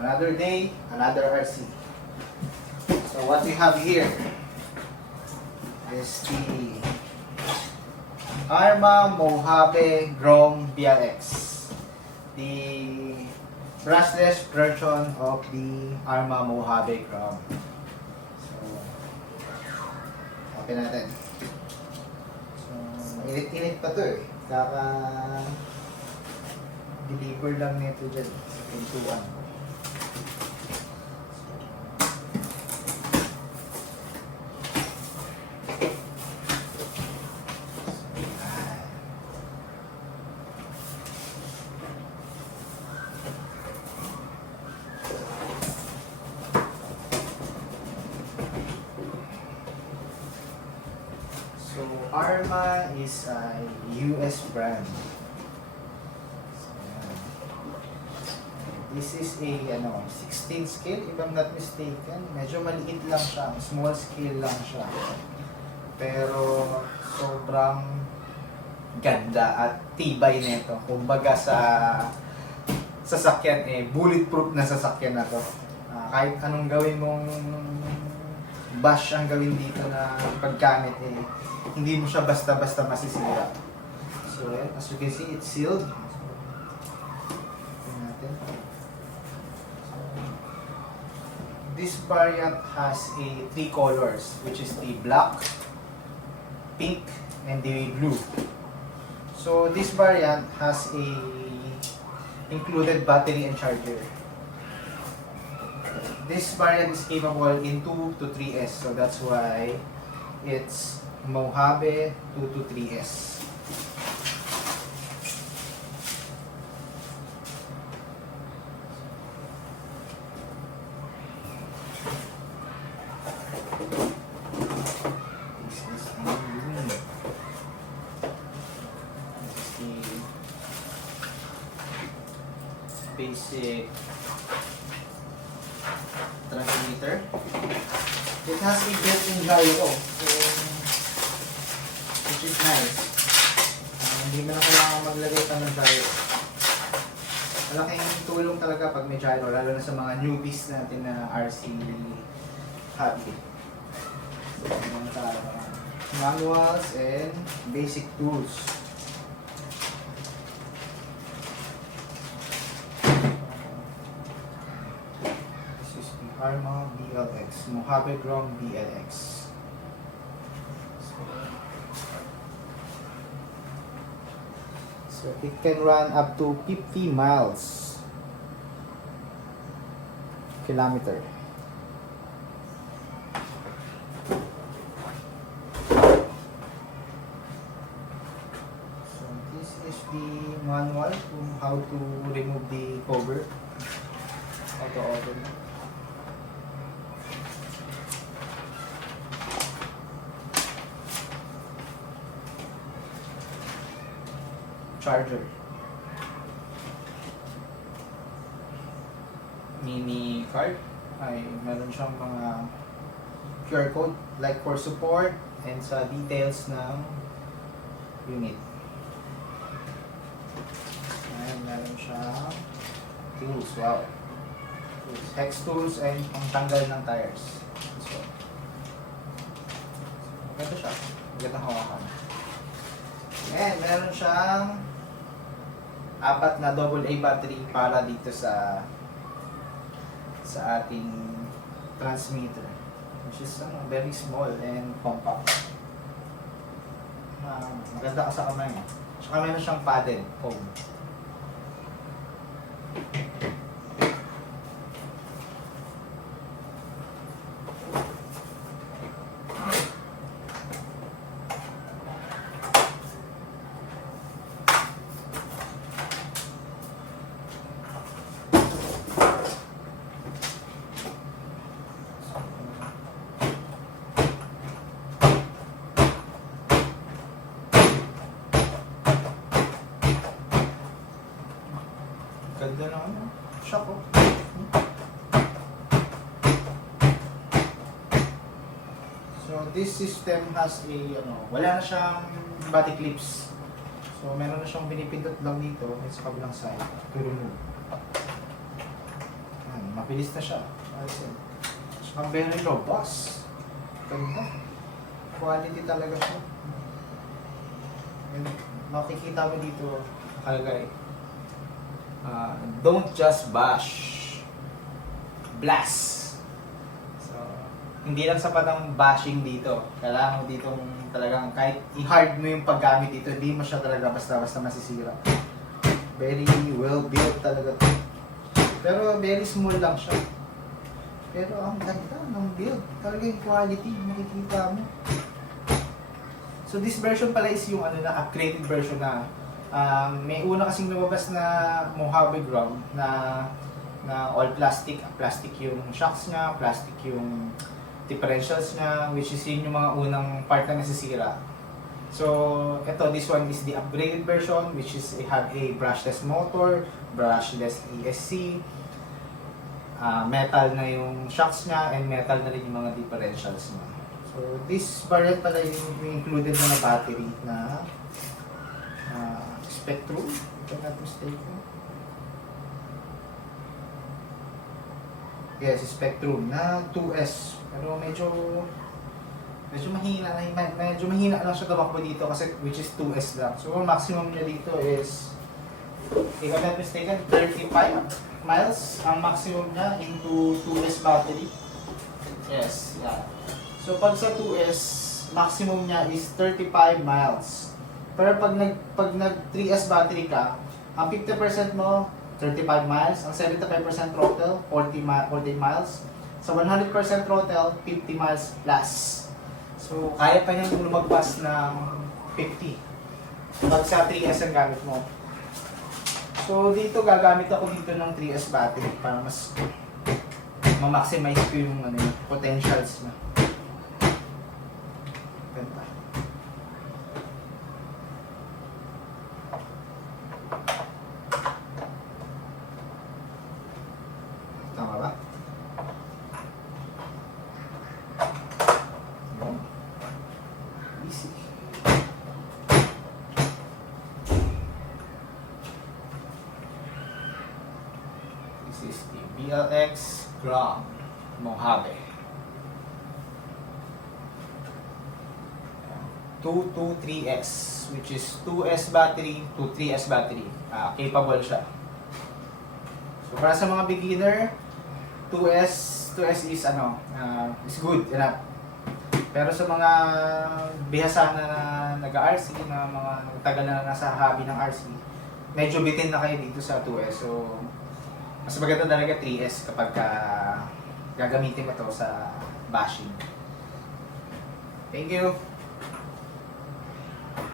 Another day, another RC. So what we have here is the Arrma Mojave Grom BLX, the brushless version of the Arrma Mojave Grom. So, open natin. So, mainit-init pa to eh. Deliver lang nito dyan sa pintuan. So, Arrma is a US brand. So, this is a 16 scale, if I'm not mistaken. Medyo maliit lang siya, small scale lang siya. Pero sobrang ganda at tibay nito. Kumbaga sa sasakyan bulletproof na sasakyan na to. Kahit anong gawin mong bash ang gawin dito na paggamit hindi mo siya basta-basta masisira. So, as you can see, it's sealed. Natin. This variant has 3 colors, which is the black, pink, and the blue. So, this variant has a included battery and charger. This variant is capable in 2 to 3S, so that's why it's Mojave 2 to 3S. This is the basic transmitter. It has a built-in gyro, which is nice. Hindi mo na kailangan maglagay pa ng gyro. Malaking tulong talaga pag may gyro, lalo na sa mga newbies natin na RC hobby. Manuals and basic tools. This is the Arrma BLX, Mojave Grom BLX. So it can run up to 50 kilometer. So this is the manual on how to remove the cover. Auto. Charger, mini card, ay meron siyang mga QR code like for support and sa details ng unit. And meron siyang tools, wow, hex tools and pangtanggal ng tires. So, maganda siya, magandang hawakan. And meron siyang 4 na AA battery para dito sa ating transmitter, which is very small and compact. Maganda ka sa kamay. Tsaka meron siyang padded foam. Ganda na shock oh. So this system has a wala na siyang body clips. So meron na siyang pinipindot lang dito sa kabilang side to remove. mabilis na siya. Ayos yun. Ang very robust. Ganda. Quality talaga siya. And makikita mo dito, nakalagay. Don't just bash. Blast. So, hindi lang sapat ang bashing dito. Kailangan mo ditong talagang kahit i-hard mo yung paggamit dito, hindi mo siya talaga basta-basta masisira. Very well built talaga to. Pero very small lang siya. Pero ang ganda ng build. Talaga yung quality, makikita mo. So this version pala is yung ano na upgraded version na may una kasing lumabas na Mojave ground na all plastic. Plastic yung shocks niya, plastic yung differentials niya, which is yun yung mga unang part na nasisira. So this one is the upgraded version, which is have a brushless motor, brushless ESC, metal na yung shocks niya, and metal na rin yung mga differentials niya. So this variant pala yung included na battery na Spectrum, if I'm not mistaken. Yes, Spectrum na 2S. Pero medyo mahina lang siya tumakbo dito kasi which is 2S lang. So maximum niya dito is, if I'm not mistaken, 35 miles ang maximum niya into 2S battery. Yes, yeah. So pag sa 2S, maximum niya is 35 miles. Pero pag nag 3S battery ka, ang 50% mo 35 miles, ang 75% throttle 40 miles. Sa 100% throttle, 50 miles plus. So kaya pa niyang lumagpas ng 50 pag sa 3S ang gamit mo. So dito gagamit ako dito ng 3S battery para mas ma-maximize ko yung potentials na. Ganda. Tama ba? Easy. This is the BLX Grand Mojave 223S, which is 2S battery to 3S battery. Capable siya. So para sa mga beginner, 2S is is good enough. Pero sa mga bihasa na nag-RC, na mga tagal na nasa hobby ng RC, medyo bitin na kayo dito sa 2S. So mas maganda talaga 3S kapag gagamitin mo to sa bashing. Thank you!